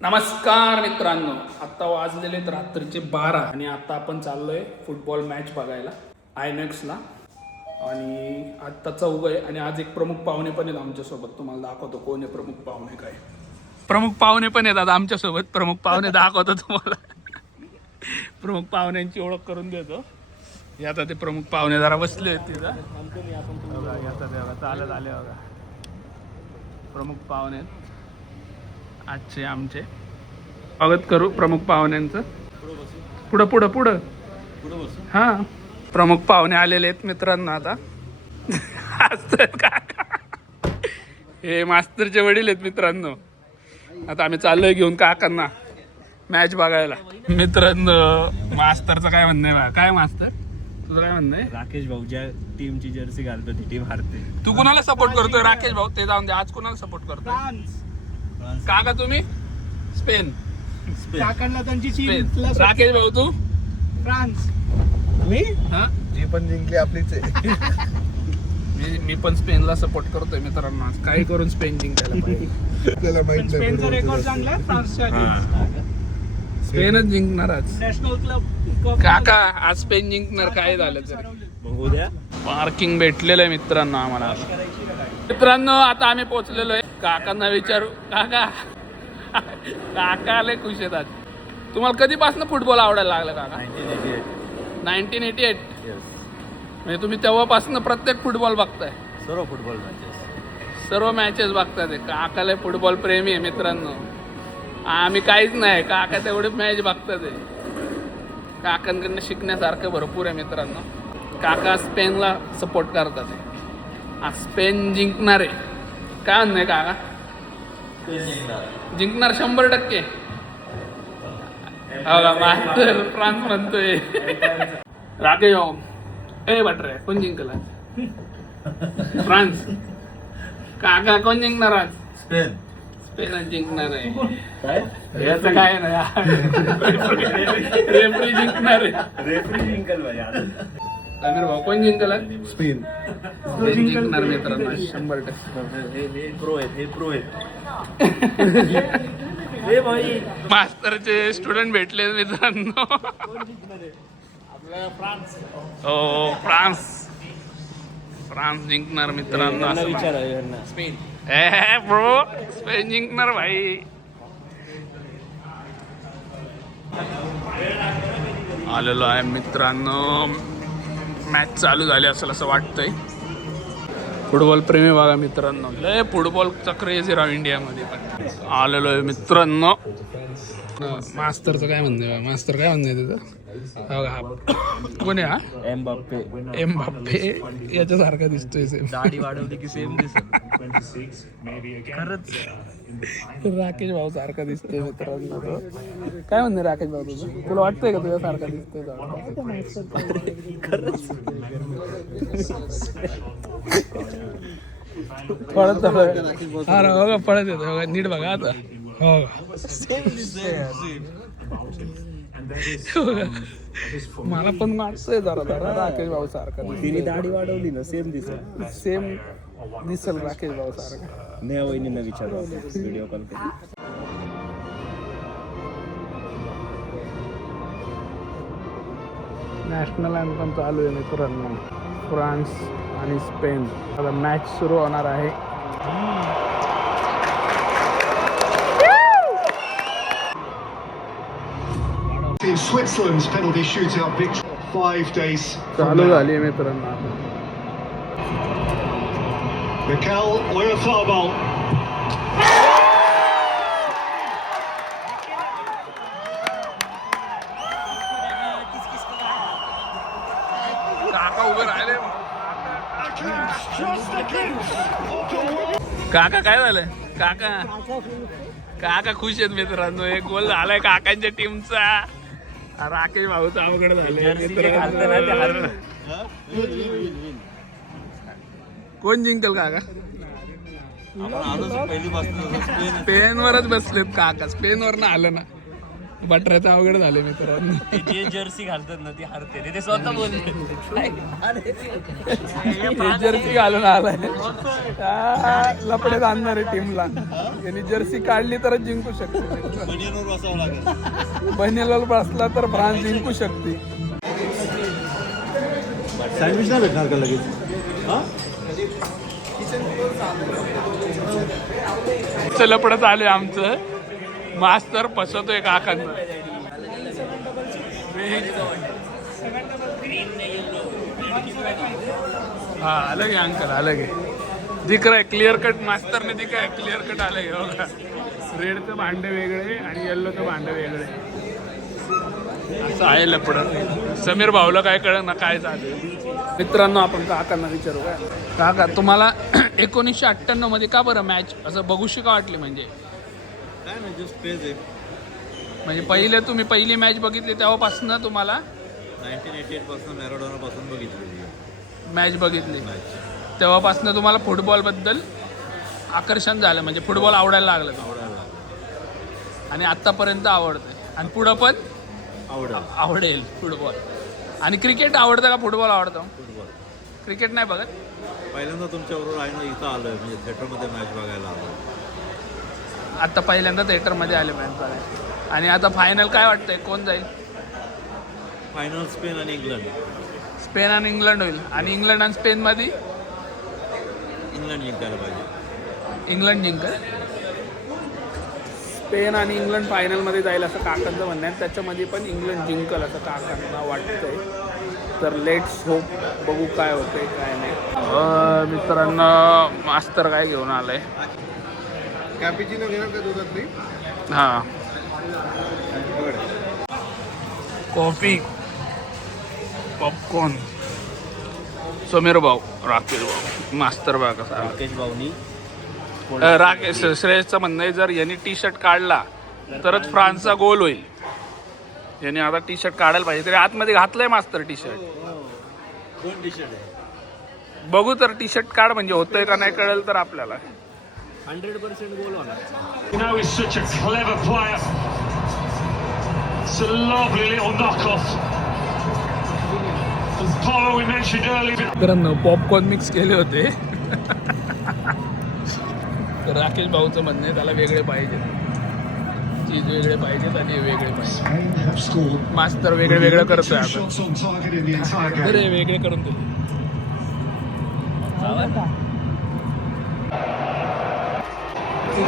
नमस्कार मित्रांनो, आता वाजलेले रात्रीचे 12 आणि आता आपण चाललोय फुटबॉल मॅच बघायला आयनॅक्सला. आणि आत्ता 4 आहे आणि आज एक प्रमुख पाहुणे पण आहेत आमच्यासोबत. तुम्हाला दाखवतो कोण आहे प्रमुख पाहुणे. काय प्रमुख पाहुणे पण येतात आमच्यासोबत. प्रमुख पाहुणे दाखवतो तुम्हाला. प्रमुख पाहुण्यांची ओळख करून देतो. आता ते प्रमुख पाहुणे जरा बसले आहेत तिथं. चालत आले बघा. प्रमुख पाहुणे आजचे आमचे. स्वागत करू प्रमुख पाहुण्यांचं. पुढं पुढं पुढं हा प्रमुख पाहुणे आलेले आहेत मित्रांनो. आता काका हे मास्तरचे वडील आहेत मित्रांनो. आता आम्ही चाललोय घेऊन काकांना मॅच बघायला. मित्रांनो मास्तरचं काय म्हणणं आहे? काय मास्तर तुझं काय म्हणणं आहे? राकेश भाऊ ज्या टीमची जर्सी घालतो ती टीम हारते. तू कोणाला सपोर्ट करतोय? राकेश भाऊ ते जाऊन दे. आज कोणाला सपोर्ट करतोय? काका तुम्ही? स्पेन. काकांना त्यांची स्पेन. टीम. राकेश भाऊ तू? फ्रान्स. मी हा जी पण जिंकली आपलीच आहे. मी पण स्पेनला सपोर्ट करतोय मित्रांनो. आज काही करून स्पेन जिंकायला पाहिजे. आपल्याला माहित स्पेनचा रेकॉर्ड चांगला आहे. फ्रान्सच्या स्पेनच जिंकणार आज. नॅशनल क्लब काका आज स्पेन जिंकणार काय झालं तरी. मग उद्या पार्किंग भेटलेलं आहे मित्रांनो आम्हाला. मित्रांनो आता आम्ही पोहोचलेलो आहे. काकांना विचारू. काका काका लय खुश आहेत आज. तुम्हाला कधीपासून फुटबॉल आवडायला लागला काका? 1988. म्हणजे तुम्ही तेव्हापासून प्रत्येक फुटबॉल बघताय? सर्व फुटबॉल मॅचेस सर्व मॅचेस बघतात. काकाला फुटबॉल प्रेमी आहे मित्रांनो. आम्ही काहीच नाही. काका तेवढे मॅच बघतात. काकांकडनं शिकण्यासारखं भरपूर आहे मित्रांनो. काका स्पेनला सपोर्ट करतात. आज स्पेन जिंकणार आहे. काय म्हणणं आहे काका? जिंकणार 100%. मास्टर फ्रान्स म्हणतोय. राकेश भाऊ ए बटरे कोण जिंकला? फ्रान्स. काका कोण जिंकणार आज? स्पेन स्पेनच जिंकणार आहे. काय याचं काय नाही. रेफरी जिंकणार आहे. रेफरी जिंकल भाई आज. समीर भाऊ कोण जिंकला? स्पेन स्पेन जिंकणार मित्रांनो 100%. हे प्रो आहेत, हे प्रो आहेत. हे भाई मास्तरचे स्टुडंट भेटले मित्रांनो. हो फ्रान्स. फ्रान्स जिंकणार मित्रांनो. असं विचारा यांना. स्पेन ए ब्रो स्पेन जिंकणार भाई. आलेलो आहे मित्रांनो. मॅच चालू झाली असेल असं वाटतंय. फुटबॉल प्रेमी बघा मित्रांनो. लय फुटबॉलचा क्रेज आहे राव इंडियामध्ये पण. आलेलो आहे मित्रांनो. मास्तरचं काय म्हणणं आहे? मास्तर काय म्हणणं आहे तिथं? कोण आहे हा? एम्बाप्पे याच्यासारखा दिसतोय सेम. दाढी वाढवली की सेम दिसत. खरंच राकेश भाऊ सारखा दिसतोय मित्रांनो. तो काय म्हणणे राकेश भाऊ तुझं? तुला वाटतंय का तुझ्या सारखा दिसतोय? पळत हा बघा पळत येतो बघा. नीट बघा आता. हो मला पण वाटतंय जरा जरा राकेश भाऊ सारखा. तिने दाढी वाढवली ना सेम दिसत. सेम दिसल राकेश भाऊ सारखा. नेहा वहिनींना विचारू व्हिडिओ कॉल करून. नॅशनल अँथम चालू आहे मित्रांनो. फ्रान्स आणि स्पेन. आता मॅच सुरू होणार आहे. In Switzerland's penalty shootout victory 5 days from चालू now. झाली आहे मित्रांनो. Mikel Oyarzabal. काका उभे राहिले. Just against. काका काय झालंय? काका काका खुश आहेत मित्रांनो. एक गोल झालाय काकांच्या टीमचा. राकेश भाऊचा अवघड झाले. कोण जिंकल काका? स्पेन वरच बसलेत काका. स्पेन वर ना आलं ना. बटऱ्याचं अवघड झाले मित्रांनो. जे जर्सी घालतात ना ती हरते ते स्वतः बोलले. जर्सी घालून आलाय लपडे आणणार आहे टीमला. यांनी जर्सी काढली तरच जिंकू शकते. बहिणीला बसला तर फ्रान्स जिंकू शकते. सँडविच नाही भेटणार का लगेच? लपडत आले आमचं मास्तर फसवतोय काकांना. हा अलग आहे अंकल अलग आहे. दिख रहा है क्लियर कट मास्टरने दिखा है क्लियर कट अलग आहे बघा. रेडचं भांडे वेगळे आणि येल्लोचं भांडे वेगळे असं आहे लपडं. समीर भाऊला काय कळलं ना काय चालू. मित्रांनो आपण काकांना विचारू काय काका तुम्हाला 1998 मध्ये का बरं मॅच असं बघूशी का वाटली? म्हणजे काय नाही जस्ट पेज आहे. म्हणजे पहिले तुम्ही पहिली मॅच बघितली तेव्हापासून तुम्हाला 1988 पासून मॅराडोना पासून बघितली मॅच बघितली तेव्हापासून तुम्हाला फुटबॉलबद्दल आकर्षण झालं. म्हणजे फुटबॉल आवडायला लागलं तुम्हाला आणि आत्तापर्यंत आवडतंय आणि पुढं पण आवडेल फुटबॉल. आणि क्रिकेट आवडतं का फुटबॉल आवडतं? फुटबॉल. क्रिकेट नाही बघत? पहिल्यांदा तुमच्याबरोबर आहे ना इथं आलोय म्हणजे थिएटरमध्ये मॅच बघायला आलो. आता पहिल्यांदा थिएटरमध्ये आले मॅच बघायला. आणि आता फायनल काय वाटतंय कोण जाईल? फायनल स्पेन आणि इंग्लंड. स्पेन आणि इंग्लंड होईल. आणि इंग्लंड आणि स्पेनमध्ये इंग्लंड जिंकायला पाहिजे. इंग्लंड जिंकल. स्पेन आणि इंग्लंड फायनलमध्ये जाईल असं काकांचं म्हणणं आहे. त्याच्यामध्ये पण इंग्लंड जिंकल असं काकांना वाटतंय. तर लेट्स होप बघू काय होतंय काय नाही. मित्रांनो मास्तर काय घेऊन आलंय? कॅपिचिनो घेणार का दुधातली? हां कॉफी पॉपकॉर्न. समीर भाऊ राकेश भाऊ मास्तर बघा कसा राकेश भाऊनी राकेश श्रेयसचं म्हणणं आहे जर यांनी टी शर्ट काढला तरच फ्रान्सचा गोल होईल. यांनी आता टी शर्ट काढायला पाहिजे. तरी आतमध्ये घातलंय मास्तर टी शर्ट. दोन टी शर्ट आहे. बघू तर टी शर्ट काढ म्हणजे होतंय का नाही कळेल तर आपल्याला. 100% गोल होणार. You know, he's such a clever player. It's a lovely little knock-off. And Paulo, we mentioned earlier. मित्रांनो पॉपकॉर्न मिक्स केले होते. तर राकेश भाऊचं म्हणणं आहे त्याला वेगळे पाहिजे. चीज वेगळे पाहिजेत आणि वेगळे पाहिजे. Spain have scored मास्तर वेगळे वेगळं करतोय आता. shots on target in the entire game. बरे वेगळे करून दिले.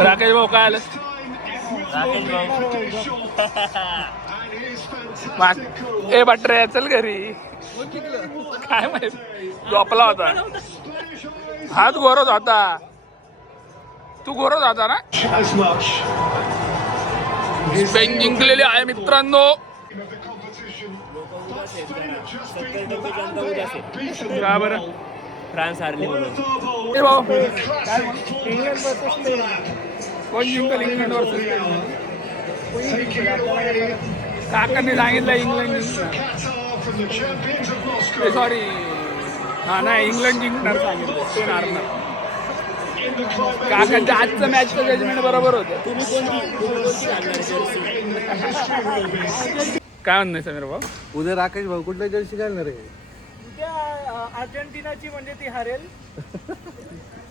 राकेश भाऊ काय आलं? राकेश भाऊ ए बटरे चल घरी. काय माहित झोपला होता. हात गोरत होता. तू गोरत होता ना? As much. स्पेन जिंकलेली आहे मित्रांनो. का बरं? फ्रान्स हारली म्हणून. ए भाऊ कोण जिंकल? इंग्लंड वर्सेस काकांनी सांगितलं इंग्लंड जिंकणार. सॉरी हा नाही इंग्लंड जिंकणार सांगितलं. स्पेन हारणार. काकांच्या आजचं मॅचचं जजमेंट बरोबर होतं. काय म्हणणं समीर भाऊ? उद्या राकेश भाऊ कुठल्या जर्सी घालणार आहे? उद्या अर्जेंटिनाची म्हणजे ती हरेल.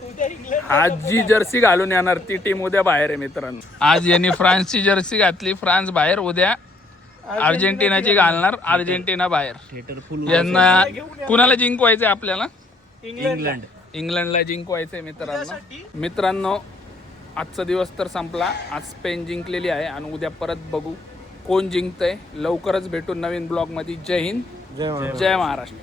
उद्या इंग्लंड. आज जी जर्सी घालून येणार ती टीम उद्या बाहेर आहे मित्रांनो. आज यांनी फ्रान्सची जर्सी घातली. फ्रान्स बाहेर. उद्या अर्जेंटिनाची घालणार. अर्जेंटिना बाहेर. थिएटर फुल. यांना कुणाला जिंकवायचंय आपल्याला? इंग्लंड. इंग्लंडला जिंकवायचंय मित्रांनो. आजचा दिवस तर संपला. आज स्पेन जिंकलेली आहे आणि उद्या परत बघू कोण जिंकतंय. लवकरच भेटू नवीन ब्लॉगमध्ये. जय हिंद जय महाराष्ट्र.